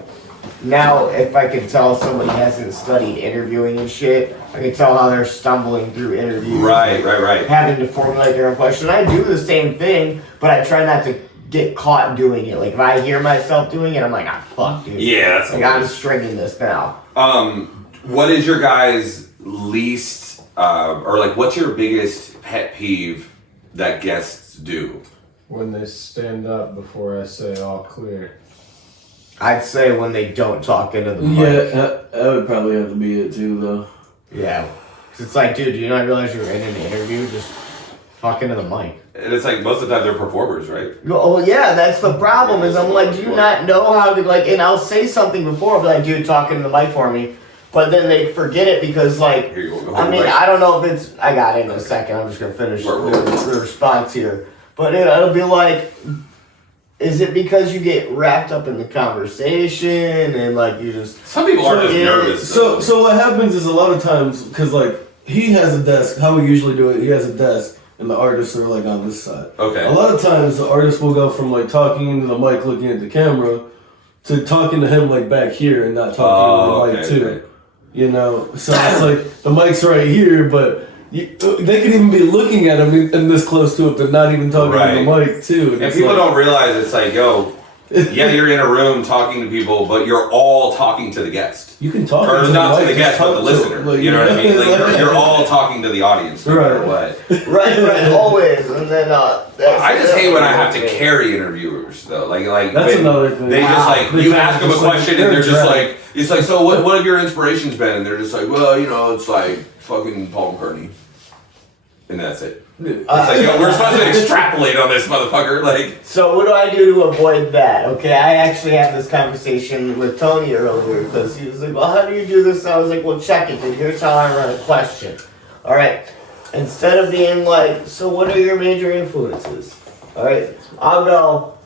now if I can tell somebody hasn't studied interviewing and shit, I can tell how they're stumbling through interviews. Right. Having to formulate their own question. I do the same thing, but I try not to get caught doing it. If I hear myself doing it, I'm like, fuck, dude. Yeah, that's I'm stringing this now. What is your guys' least, what's your biggest pet peeve that guests do? When they stand up before I say all clear. I'd say when they don't talk into the mic. Yeah, that would probably have to be it too, though. Yeah. It's dude, do you not realize you're in an interview? Just talk into the mic. And it's most of the time they're performers, right? Oh, yeah, that's the problem is I'm do you not know how to, and I'll say something before, I'll be dude, talk into the mic for me. but then they forget it because, like, Here you go. I mean, I don't know if it's. I got it in a second. I'm just gonna finish the response here, but it'll be like, is it because you get wrapped up in the conversation and like you just? Some people are just nervous. So what happens is a lot of times, because like he has a desk. How we usually do it, he has a desk, and the artists are like on this side. Okay. A lot of times the artist will go from like talking into the mic, looking at the camera, to talking to him like back here and not talking into the mic too. Right. You know, so it's like the mic's right here, but they could even be looking at him and this close to it, but not even talking to the mic too. And people don't realize it's like, yo, yeah, you're in a room talking to people, but you're all talking to the guest. You can talk or to not the to the guest, but the listener. like, you know what I mean? Like you're all talking to the audience, no matter what. Right, always. And then I just hate when I have to carry interviewers though. Like that's another thing. They just like you ask them a question and they're just like, it's like, so what have your inspirations been? And they're just like, well, you know, it's like fucking Paul McCartney, and that's it. It's like, yo, we're supposed to extrapolate on this motherfucker. Like, so what do I do to avoid that? Okay, I actually had this conversation with Tony earlier because he was like, well, how do you do this? And I was like, well, check it, dude. Here's how I run a question. All right, instead of being like, so what are your major influences? All right, I'll go,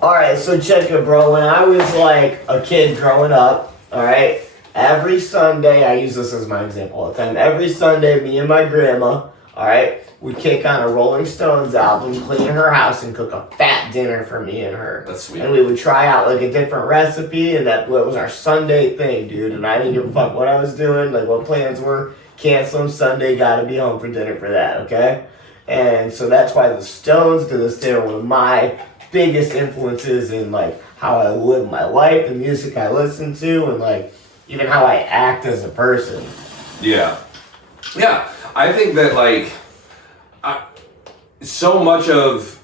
all right, so check it, bro. When I was like a kid growing up, all right, every Sunday, I use this as my example all the time. Every Sunday, me and my grandma, all right, we'd kick on a Rolling Stones album, clean her house, and cook a fat dinner for me and her. that's sweet. And we would try out like a different recipe, and that was our Sunday thing, dude. And I didn't give a fuck what I was doing, like what plans were. Cancel them Sunday, gotta be home for dinner for that, okay? And so that's why the Stones to this day are one of my biggest influences in like how I live my life, the music I listen to, and like even how I act as a person. Yeah. I think that like so much of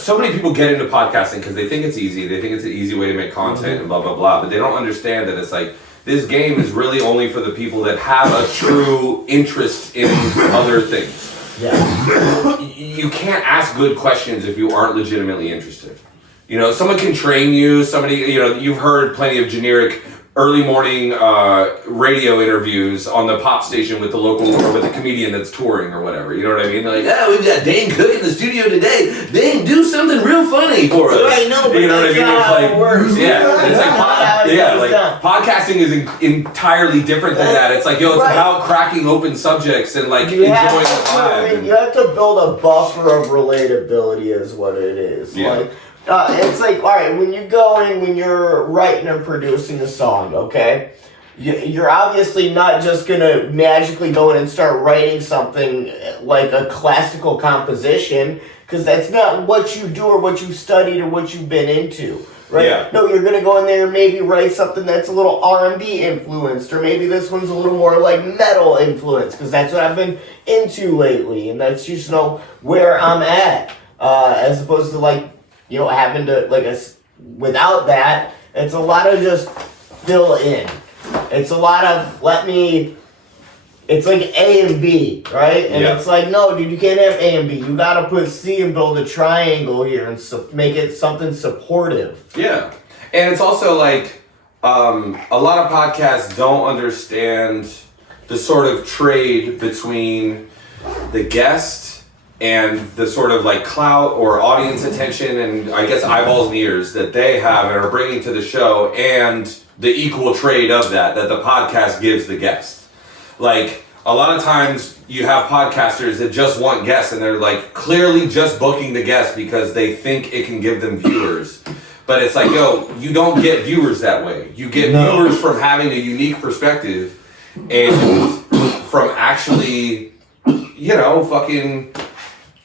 so many people get into podcasting because they think it's easy. They think it's an easy way to make content and blah blah blah. But they don't understand that it's like this game is really only for the people that have a true interest in other things. Yeah. You can't ask good questions if you aren't legitimately interested. You know, someone can train you. Somebody, you know, you've heard plenty of generic early morning radio interviews on the pop station with the local or with the comedian that's touring or whatever. You know what I mean? They're like, we've got Dane Cook in the studio today. Dane, do something real funny for us. Right, no, but you know what I mean? It's like, it works. Podcasting is entirely different than that. It's like, yo, it's about cracking open subjects and like enjoying the vibe. You have to build a buffer of relatability is what it is. Yeah. Like, it's like, all right, when you go in, when you're writing and producing a song, okay, you're obviously not just going to magically go in and start writing something like a classical composition, because that's not what you do or what you studied or what you've been into, right? Yeah. No, you're going to go in there and maybe write something that's a little R&B influenced, or maybe this one's a little more like metal influenced, because that's what I've been into lately, and that's just, you know, where I'm at, as opposed to like, you know, having to, like, without that, it's a lot of just fill in. It's a lot of, it's like A and B, right? And it's like, no, dude, you can't have A and B. You gotta put C and build a triangle here and make it something supportive. Yeah. And it's also like, a lot of podcasts don't understand the sort of trade between the guest and the sort of like clout or audience attention and I guess eyeballs and ears that they have and are bringing to the show, and the equal trade of that the podcast gives the guest. Like a lot of times you have podcasters that just want guests and they're like clearly just booking the guest because they think it can give them viewers. But it's like, yo, you don't get viewers that way. You get viewers from having a unique perspective and from actually, you know, fucking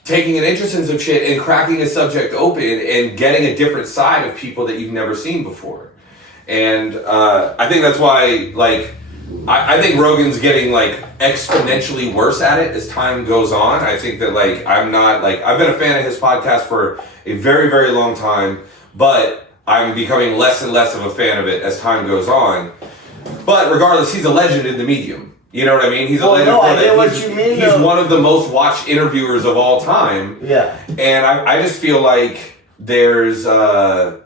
taking an interest in some shit and cracking a subject open and getting a different side of people that you've never seen before. And I think that's why, like, I think Rogan's getting, like, exponentially worse at it as time goes on. I think that, like, I've been a fan of his podcast for a very, very long time, but I'm becoming less and less of a fan of it as time goes on. But regardless, he's a legend in the medium. You know what I mean? He's a legend. No, I get what you mean. He's one of the most watched interviewers of all time. Yeah. And I just feel like there's, I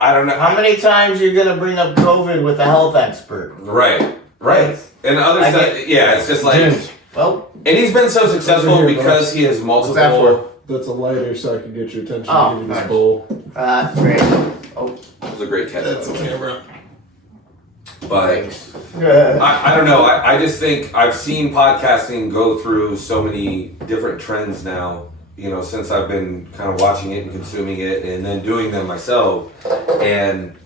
don't know. How many times you're going to bring up COVID with a health expert? Right. Right. And other stuff, it's just like, Ginge. Well, and he's been so successful Over here, because he has what's that multiple. That's a lighter so I can get your attention. Oh, Give you this nice. bowl. great. Oh, That was a great catch. That's a camera. But yeah. I don't know. I just think I've seen podcasting go through so many different trends now, since I've been kind of watching it and consuming it and then doing them myself. And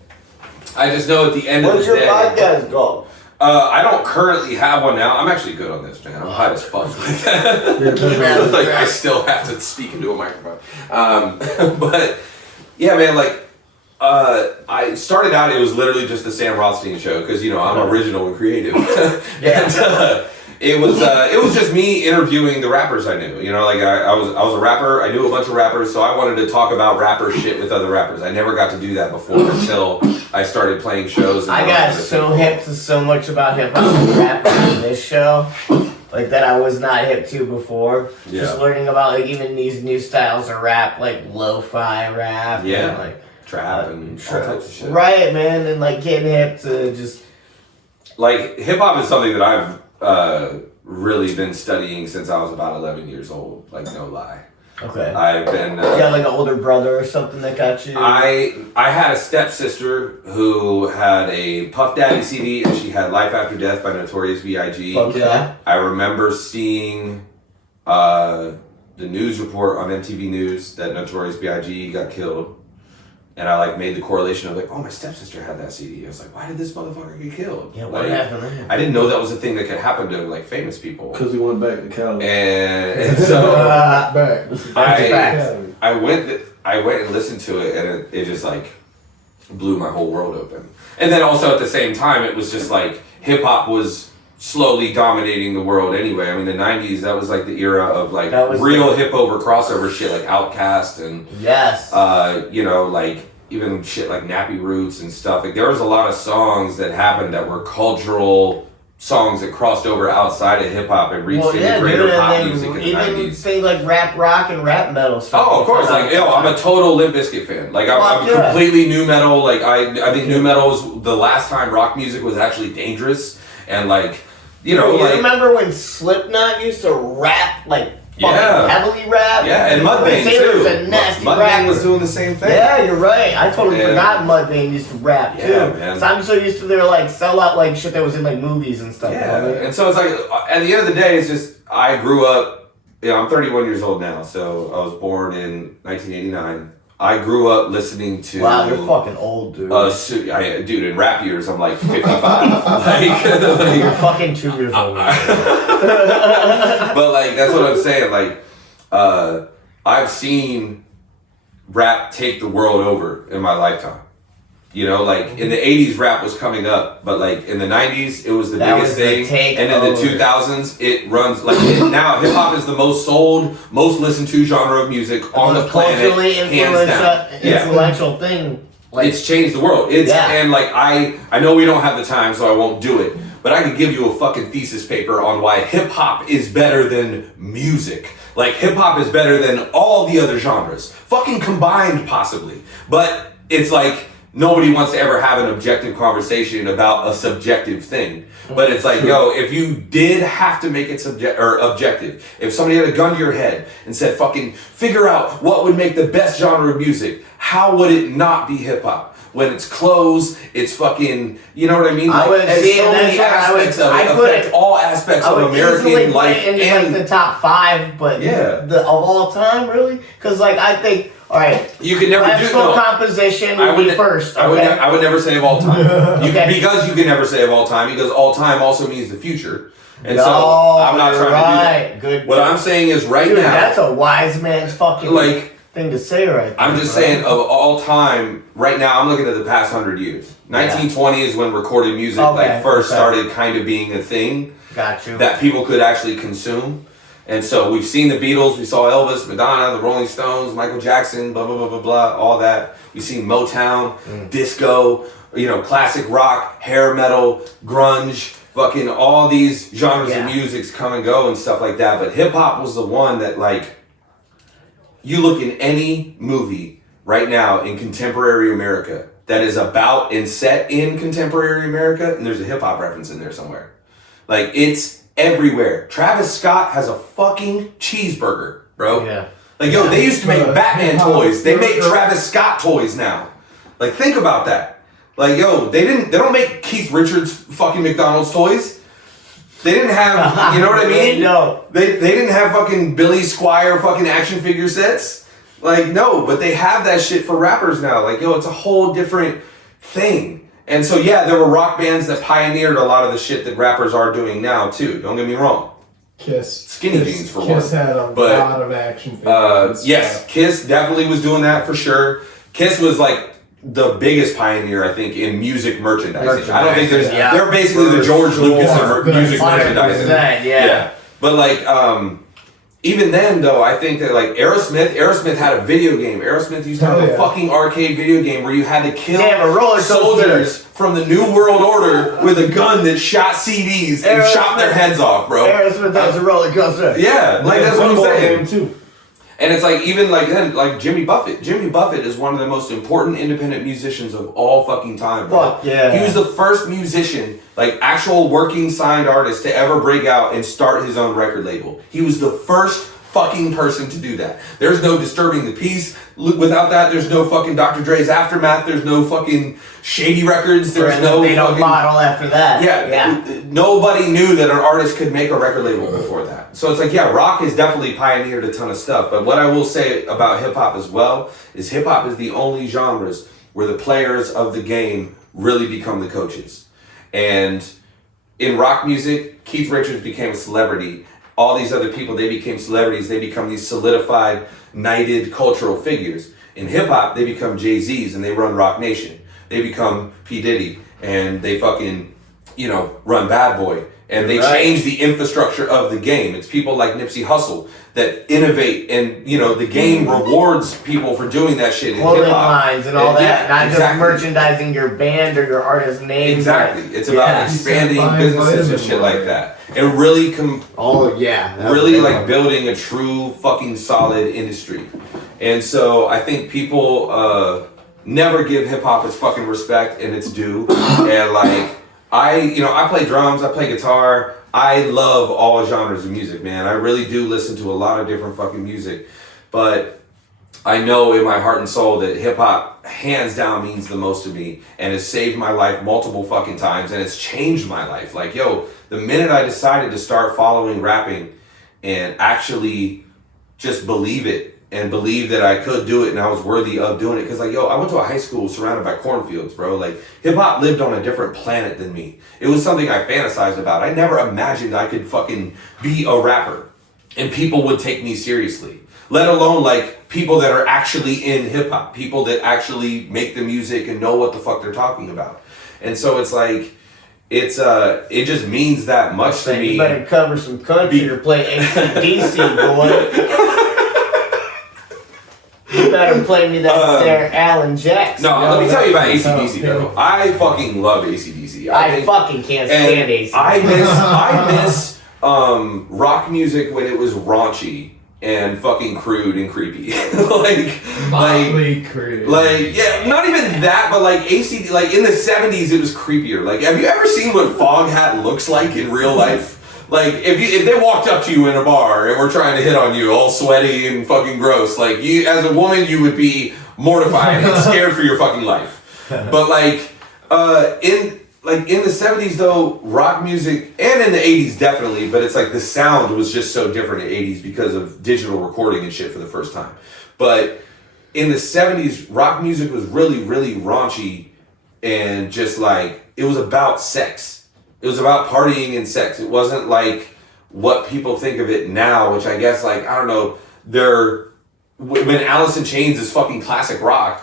I just know at the end What's of the your day. podcast called? I don't currently have one now. I'm actually good on this, man. I'm high as fuck. Like, I still have to speak into a microphone. But yeah, man, like, I started out, it was literally just the Sam Rothstein show, because, I'm original and creative. And, it was just me interviewing the rappers I knew. Like I was a rapper. I knew a bunch of rappers, so I wanted to talk about rapper shit with other rappers. I never got to do that before until I started playing shows. And I got so hip to so much about hip hop and rap on this show, like that I was not hip to before. Yeah. Just learning about like even these new styles of rap, like lo-fi rap, Yeah. and, like Trap and all types of shit. Right, man, and like getting hip to just Like hip hop is something that I've really been studying since I was about 11 years old. Like no lie. okay. I've been. You got like an older brother or something that got you. I had a stepsister who had a Puff Daddy CD and she had Life After Death by Notorious B.I.G. Fuck yeah. I remember seeing the news report on MTV News that Notorious B.I.G. got killed. And I like made the correlation of like, oh, my stepsister had that CD. I was like, why did this motherfucker get killed? Yeah, what like, happened there? I didn't know that was a thing that could happen to like famous people. Because he went back to Cali. And so Back. I went and listened to it, and it just like blew my whole world open. And then also at the same time, it was just like hip hop was slowly dominating the world anyway. I mean, the 90s, that was like the era of like real hip over crossover shit like Outkast and Yes. like even shit like Nappy Roots and stuff. Like there was a lot of songs that happened that were cultural songs that crossed over outside of hip hop and reached into greater pop music in the 90s. Even things like rap rock and rap metal stuff. Oh, of course. Like, I'm a total Limp Bizkit fan. Like, I'm yeah. completely new metal. Like, I think new metal was the last time rock music was actually dangerous. And, like, you remember when Slipknot used to rap, like, fucking heavily rap? Yeah, and Mudvayne, too. Was a nasty Mudvayne rapper. was doing the same thing. Yeah, you're right. I totally forgot Mudvayne used to rap, too. Yeah, man. So I'm so used to their, like, sell out, like, shit that was in, like, movies and stuff. Yeah, and so it's like, at the end of the day, it's just, I grew up, I'm 31 years old now, so I was born in 1989. I grew up listening to... Wow, you're fucking old, dude. Dude, in rap years, I'm like 55. You're fucking 2 years old. But, like, that's what I'm saying. Like, I've seen rap take the world over in my lifetime. Like in the 80s, rap was coming up, but like in the 90s, it was the biggest thing. And in the 2000s, it runs like now. Hip hop is the most sold, most listened to genre of music on the planet, culturally hands down. influential thing. Like, It's changed the world. And like I know we don't have the time, so I won't do it. But I could give you a fucking thesis paper on why hip hop is better than music. Like hip hop is better than all the other genres, fucking combined possibly. But it's like. Nobody wants to ever have an objective conversation about a subjective thing. But it's like, if you did have to make it objective, if somebody had a gun to your head and said, fucking figure out what would make the best genre of music, how would it not be hip hop? When it's clothes, it's fucking, you know what I mean? I would see, so many aspects of it affect all aspects of American life. In like the top 5, but of all time, really? Because like I think, all right, you can never do composition would be first. Okay? I would never say of all time. Because you can never say of all time, because all time also means the future. And so I'm not trying to do that. Good. What I'm saying is now. That's a wise man's fucking thing to say right there. I'm just saying of all time, right now I'm looking at the past 100 years. 1920 is when recorded music first started kind of being a thing that people could actually consume. And so we've seen the Beatles, we saw Elvis, Madonna, the Rolling Stones, Michael Jackson, blah, blah, blah, blah, blah, all that. We've seen Motown, disco, classic rock, hair metal, grunge, fucking all these genres of music's come and go and stuff like that. But hip hop was the one that like, you look in any movie right now in contemporary America, that is about and set in contemporary America, and there's a hip hop reference in there somewhere. Like, it's everywhere. Travis Scott has a fucking cheeseburger, bro. Yeah. Like, yo, they used to make Batman toys. They make Travis Scott toys now. Like, think about that. Like, yo, they don't make Keith Richards fucking McDonald's toys. They didn't have, you know what I mean? No. They didn't have fucking Billy Squire fucking action figure sets. Like, no, but they have that shit for rappers now. Like, yo, it's a whole different thing. And so, yeah, there were rock bands that pioneered a lot of the shit that rappers are doing now, too. Don't get me wrong. Kiss. Skinny jeans, for one. Kiss had a lot of action figures. Yes, Kiss definitely was doing that for sure. Kiss was like the biggest pioneer, I think, in music merchandising. I don't think there's. Yeah. They're basically the George Lucas of music 100%, merchandising. yeah. But like, even then though, I think that like Aerosmith had a video game. Aerosmith used to have a fucking arcade video game where you had to kill soldiers from the New World Order with a gun that shot CDs and shot their heads off, bro. Aerosmith has a roller coaster. Yeah, like that's what I'm saying. Too. And it's like, even like then, like Jimmy Buffett. Jimmy Buffett is one of the most important independent musicians of all fucking time, bro. Fuck yeah. He was the first musician, like actual working signed artist, to ever break out and start his own record label. He was the first fucking person to do that. There's no Disturbing the Peace. Without that, there's no fucking Dr. Dre's Aftermath. There's no fucking Shady Records. There's no they don't fucking model after that. Yeah. Nobody knew that an artist could make a record label before that. So it's like, yeah, rock has definitely pioneered a ton of stuff. But what I will say about hip hop as well is hip hop is the only genres where the players of the game really become the coaches. And in rock music, Keith Richards became a celebrity. All these other people, they became celebrities. They become these solidified, knighted cultural figures. In hip hop, they become Jay-Z's and they run Rock Nation. They become P. Diddy and they fucking, run Bad Boy. And they change the infrastructure of the game. It's people like Nipsey Hussle that innovate, and the game rewards people for doing that shit in hip Clothing hop. lines and all that. Not just merchandising your band or your artist name. Exactly. It's about expanding businesses and shit like that. And really really like building a true fucking solid industry. And so I think people never give hip hop its fucking respect and its due. And like I play drums, I play guitar. I love all genres of music, man. I really do listen to a lot of different fucking music. But I know in my heart and soul that hip hop hands down means the most to me and has saved my life multiple fucking times and it's changed my life. Like, yo, the minute I decided to start following rapping and actually just believe it and believe that I could do it and I was worthy of doing it. Because like, yo, I went to a high school surrounded by cornfields, bro. Like, hip hop lived on a different planet than me. It was something I fantasized about. I never imagined I could fucking be a rapper and people would take me seriously. Let alone like people that are actually in hip hop, people that actually make the music and know what the fuck they're talking about. And so it's like, it just means that much to me. You better cover some country or play AC/DC, boy. You better play me that there Alan Jackson. No, let me tell you about AC/DC, bro. I fucking love AC/DC. I fucking can't stand AC/DC. I miss rock music when it was raunchy and fucking crude and creepy. Crude. Like, yeah, not even that, but like AC, like in the 70s it was creepier. Like, have you ever seen what Foghat looks like in real life? Like, if they walked up to you in a bar and were trying to hit on you, all sweaty and fucking gross, like, you, as a woman, you would be mortified and scared for your fucking life. But like, in the 70s though, rock music, and in the 80s definitely, but it's like the sound was just so different in the 80s because of digital recording and shit for the first time. But in the 70s, rock music was really, really raunchy and just like, it was about sex. It was about partying and sex. It wasn't like what people think of it now, which I guess, like, I don't know, when Alice in Chains is fucking classic rock,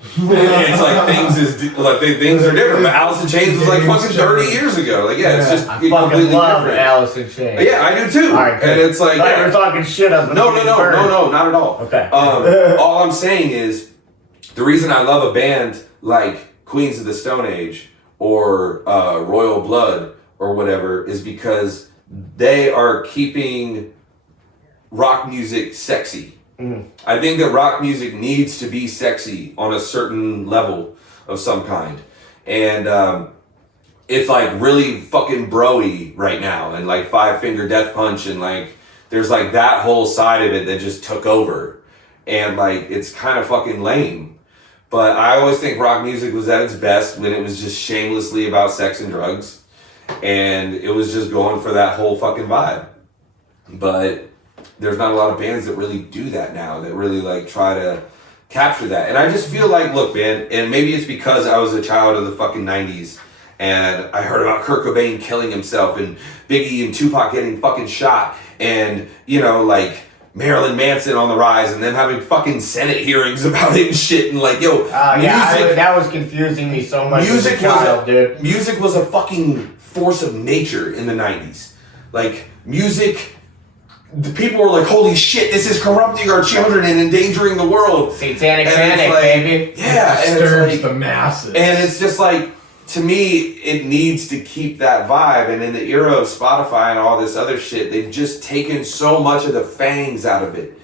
it's like things are different. But Alice in Chains was like fucking 30 years ago. Like, yeah, it's just I completely fucking love different. Alice in Chains. Yeah, I do too. All right, and it's like, yeah. We're talking shit up. No, not at all. Okay. All I'm saying is, the reason I love a band like Queens of the Stone Age or Royal Blood or whatever is because they are keeping rock music sexy. I think that rock music needs to be sexy on a certain level. of some kind. And it's like really fucking bro-y right now, and like 5 Finger Death Punch, and like there's like that whole side of it that just took over, and like it's kind of fucking lame. But I always think rock music was at its best when it was just shamelessly about sex and drugs, and it was just going for that whole fucking vibe. But there's not a lot of bands that really do that now, that really like try to capture that. And I just feel like, look, man, and maybe it's because I was a child of the fucking 90s, and I heard about Kurt Cobain killing himself, and Biggie and Tupac getting fucking shot, and, you know, like, Marilyn Manson on the rise, and them having fucking Senate hearings about it and shit, and like, yo, that was confusing me so much as a child, dude. Music was a fucking force of nature in the 90s. Like, music, the people were like, holy shit, this is corrupting our children and endangering the world. Satanic panic, like, baby. Yeah, it disturbs the masses. And it's just like, to me, it needs to keep that vibe. And in the era of Spotify and all this other shit, they've just taken so much of the fangs out of it.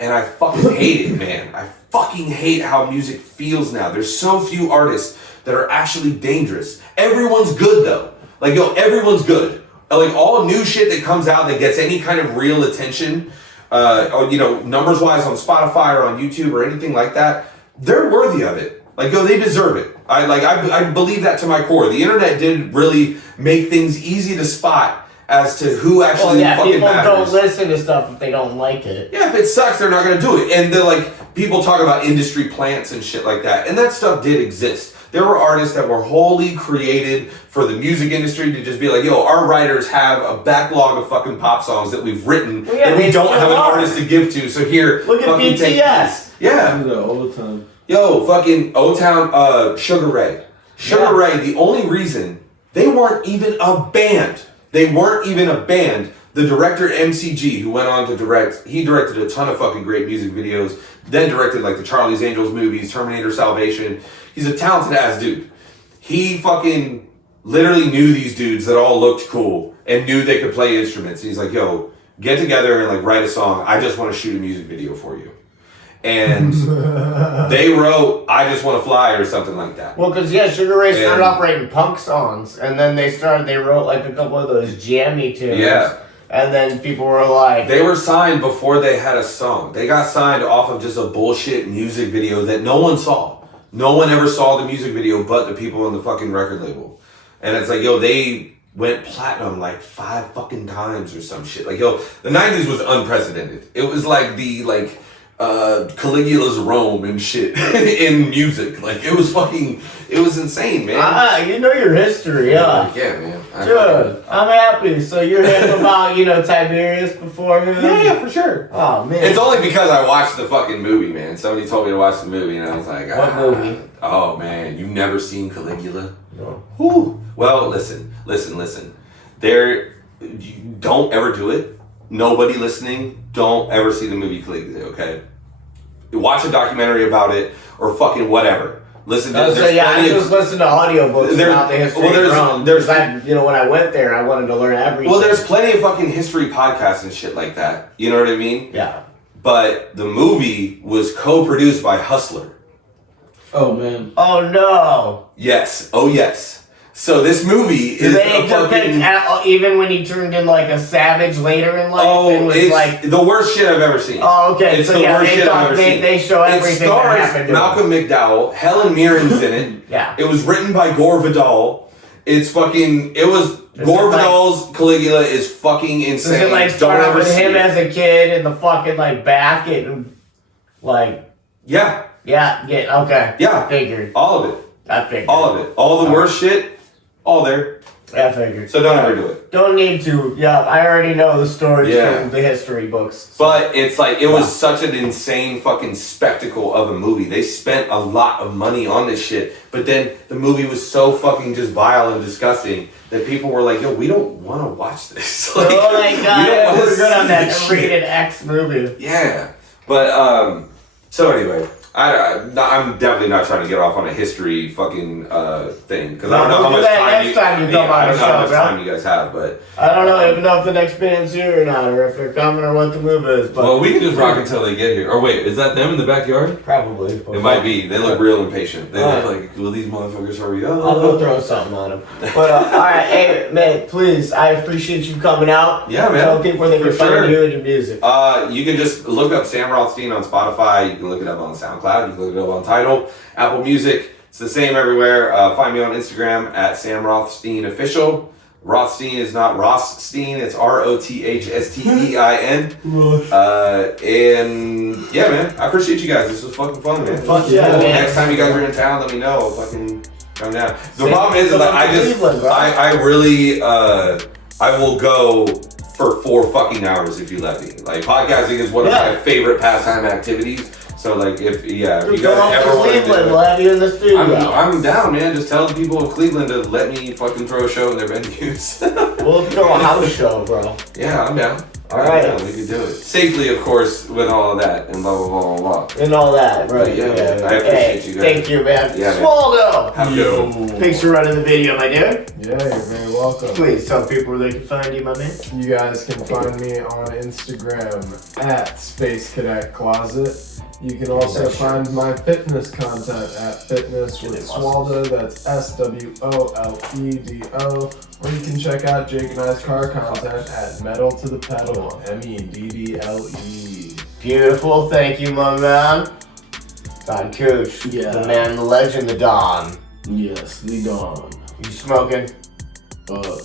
And I fucking hate it, man. I fucking hate how music feels now. There's so few artists that are actually dangerous. Everyone's good, though. Like, yo, everyone's good. Like, all new shit that comes out that gets any kind of real attention, or, you know, numbers-wise on Spotify or on YouTube or anything like that, they're worthy of it. Like, yo, they deserve it. I believe that to my core. The internet did really make things easy to spot as to who actually fucking people matters. don't listen to stuff if they don't like it. Yeah, if it sucks, they're not gonna do it. And they're like, people talk about industry plants and shit like that, and that stuff did exist. There were artists that were wholly created for the music industry to just be like, yo, our writers have a backlog of fucking pop songs that we've written that we don't have an artist to give to, so here, look at BTS. Yeah. I do that all the time. Yo, fucking O-Town, Sugar Ray. Sugar Ray, the only reason, they weren't even a band. The director MCG, who went on to direct, he directed a ton of fucking great music videos, then directed like the Charlie's Angels movies, Terminator Salvation. He's a talented ass dude. He fucking literally knew these dudes that all looked cool and knew they could play instruments. And he's like, yo, get together and like write a song. I just want to shoot a music video for you. And they wrote I Just Want to Fly or something like that. Well, because Sugar Ray started off writing punk songs, and then they wrote like a couple of those jammy tunes. Yeah. And then people were like... They were signed before they had a song. They got signed off of just a bullshit music video that no one saw. No one ever saw the music video but the people on the fucking record label. And it's like, yo, they went platinum like 5 fucking times or some shit. Like, yo, the 90s was unprecedented. It was like the, like... Caligula's Rome and shit in music. Like, it was insane, man. You know your history, yeah. Yeah, man. Good. I'm happy. So you're hip about, Tiberius before him? Yeah, for sure. Oh, man. It's only because I watched the fucking movie, man. Somebody told me to watch the movie, and I was like, What movie? Oh, man. You've never seen Caligula? No. Whew. Well, listen. Don't ever do it. Nobody listening, don't ever see the movie Caligula, okay? Watch a documentary about it, or fucking whatever. Listen to I just listen to audiobooks about the history of Rome. When I went there, I wanted to learn everything. Well, there's plenty of fucking history podcasts and shit like that. You know what I mean? Yeah. But the movie was co-produced by Hustler. Oh, man. Oh, no. Yes. Oh, yes. So this movie is a fucking... Even when he turned in like a savage later in life? Oh, it's the worst shit I've ever seen. Oh, okay. It's the worst shit I've ever seen. They show everything that happened to Malcolm McDowell. Helen Mirren's in it. Yeah. It was written by Gore Vidal. Gore Vidal's Caligula is fucking insane. Does it like start with him as a kid in the fucking like back and like... Yeah. Okay. Yeah. I figured. All of it. I figured. All of it. All the worst shit, all there. I figured. So don't ever do it. Don't need to. Yeah, I already know the stories from the history books. So. But it's like, it was such an insane fucking spectacle of a movie. They spent a lot of money on this shit, but then the movie was so fucking just vile and disgusting that people were like, yo, we don't want to watch this. Like, oh my god, we're good on that shit. rated X movie. Yeah. But, so anyway, I'm definitely not trying to get off on a history fucking thing because I don't know how much time you guys have, but I don't know even if the next band's here or not, or if they're coming or what the move is. But well, we can just rock until they get here. Or wait, is that them in the backyard? Probably. It might be. They look real impatient. They look like, will these motherfuckers hurry up? I'll go throw something on them. But all right, hey man, please, I appreciate you coming out. Yeah, man. Tell people where they can find you and your music. You can just look up Sam Rothstein on Spotify. You can look it up on SoundCloud. You can look it up on Tidal, Apple Music. It's the same everywhere. Find me on Instagram at SamRothsteinOfficial. Rothstein is not Rothstein. It's Rothstein. And yeah, man, I appreciate you guys. This was fucking fun, man. Fuck yeah, man. Next time you guys are in town, let me know. I'll fucking come down. The problem is that I really, I will go for 4 fucking hours if you let me. Like, podcasting is one of my favorite pastime activities. So like if you guys ever want to do it, we'll have you in the studio. I'm down, man. Just tell the people of Cleveland to let me fucking throw a show in their venues. We'll throw a house show, bro. Yeah, I'm down. All right, we can do it safely, of course, with all of that and blah blah blah blah blah. And all that, right? But yeah, I appreciate you guys. Thank you, man. Yeah, Swaldo. Have a good one. Thanks for running the video, my dude. Yeah, you're very welcome. Please tell people where they can find you, my man. You guys can find me on Instagram at Space Cadet Closet. You can also find my fitness content at Fitness with Swaldo. That's SWOLEDO. Or you can check out Jake and I's car content at Metal to the Pedal. MEDDLE. Beautiful. Thank you, my man. Don Cooch. Yeah. The man, the legend, the Don. Yes, the Dawn. You smoking?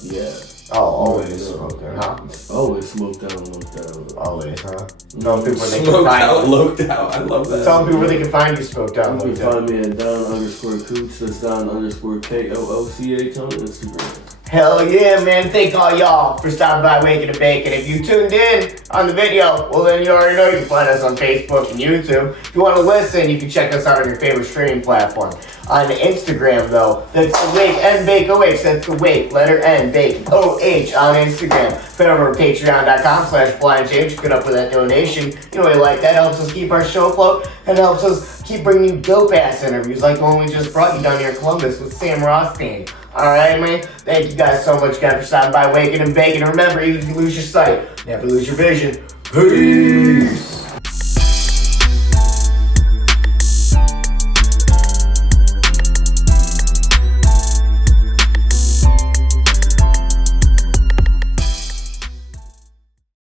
Yeah. Oh, always smoking, huh? Always smoked out and looked out. Always, huh? Tell people where they can Smoked find out, you. loped out. I love that. Tell people where they can find you smoked out. You can find me at Don_Cooch. That's Don_KOOCH on Instagram. Hell yeah, man. Thank all y'all for stopping by Waking and Bacon. If you tuned in on the video, well then you already know you can find us on Facebook and YouTube. If you want to listen, you can check us out on your favorite streaming platform. On Instagram though, that's the Wake N Bake OH. That's the Wake, letter N, Bake OH on Instagram. Head over to patreon.com/blindjames. Get up with that donation. You know we like that. Helps us keep our show afloat and helps us keep bringing you dope ass interviews like the one we just brought you down here in Columbus with Sam Rothstein. Alright, man? Thank you guys so much, guys, for stopping by Waking and Bacon. And remember, even if you lose your sight, never lose your vision. Peace!